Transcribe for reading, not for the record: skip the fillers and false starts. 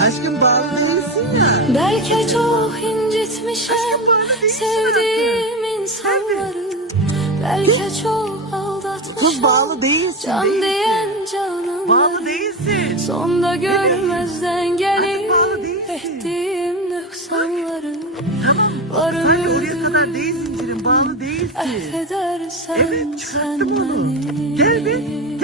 Aşkım bağlı değilsin ya. Belki çok incitmişim sevdiğim insanları. Belki çok Kız aldatmışım bağlı değilsin. can Değilsin. diyen canımları. Bağlı değilsin. Sonda görmezden gelip bağlı değilsin. ettiğim noksanları. Tamam. Sadece oraya kadar değil zincirin. Bağlı değilsin. Affedersen Evet, sen çıkarttım onu. beni. Gel bir.